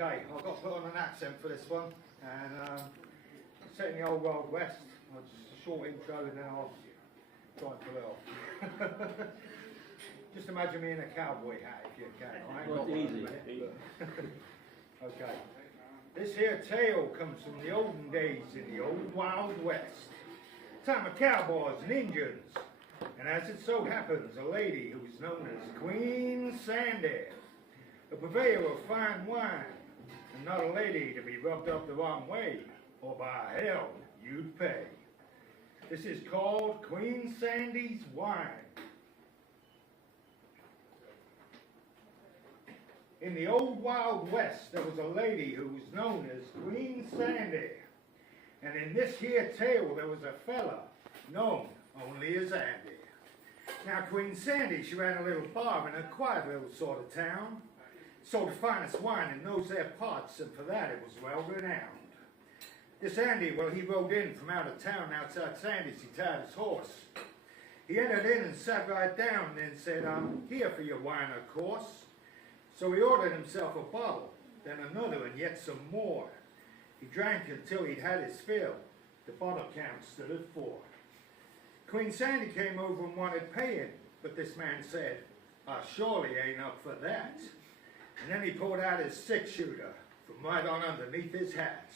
Okay, I've got to put on an accent for this one, and set in the old Wild West. Just a short intro and then I'll try and pull it off. Just imagine me in a cowboy hat if you can. I ain't got one at the minute. Okay. This here tale comes from the olden days in the old Wild West. Time of cowboys and Indians. And as it so happens, a lady who was known as Queen Sandy, a purveyor of fine wine, and not a lady to be rubbed up the wrong way, or by hell, you'd pay. This is called Queen Sandy's Wine. In the old Wild West, there was a lady who was known as Queen Sandy. And in this here tale, there was a fella known only as Andy. Now, Queen Sandy, she ran a little bar in a quiet little sort of town. Sold the finest wine in those there parts, and for that it was well renowned. This Andy, well, he rode in from out of town. Outside Sandy's, he tied his horse. He entered in and sat right down and then said, "I'm here for your wine, of course." So he ordered himself a bottle, then another, and yet some more. He drank until he'd had his fill. The bottle count stood at 4. Queen Sandy came over and wanted paying, but this man said, "I surely ain't up for that." And then he pulled out his 6-shooter from right on underneath his hat.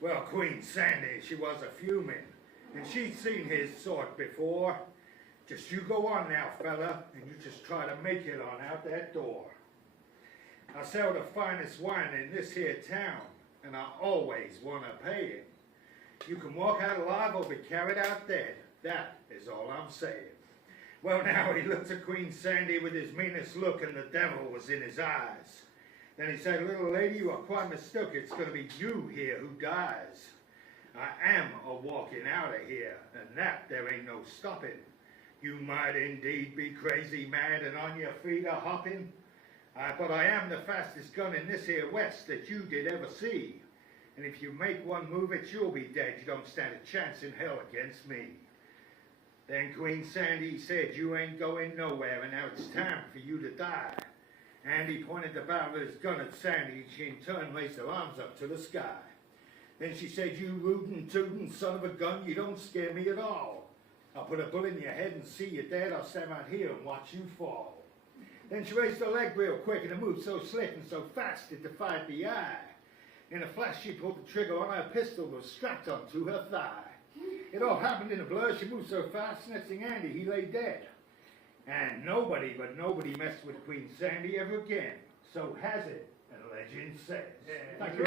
Well, Queen Sandy, she was a fuming, and she'd seen his sort before. "Just you go on now, fella, and you just try to make it on out that door. I sell the finest wine in this here town, and I always want to pay it. You can walk out alive or be carried out dead. That is all I'm saying." Well, now he looked at Queen Sandy with his meanest look, and the devil was in his eyes. Then he said, "Little lady, you are quite mistook. It's going to be you here who dies. I am a-walking out of here, and that there ain't no stopping. You might indeed be crazy mad and on your feet a-hopping. But I am the fastest gun in this here West that you did ever see. And if you make one move, it's you'll be dead. You don't stand a chance in hell against me." Then Queen Sandy said, "You ain't going nowhere, and now it's time for you to die." And he pointed the barrel of his gun at Sandy. She in turn raised her arms up to the sky. Then she said, "You rootin' tootin' son of a gun, you don't scare me at all. I'll put a bullet in your head and see you dead. I'll stand right here and watch you fall." Then she raised her leg real quick, and it moved so slick and so fast it defied the eye. In a flash, she pulled the trigger on her pistol that was strapped onto her thigh. It all happened in a blur. She moved so fast, next thing Andy, he lay dead. And nobody messed with Queen Sandy ever again. So has it, and legend says. Thank you.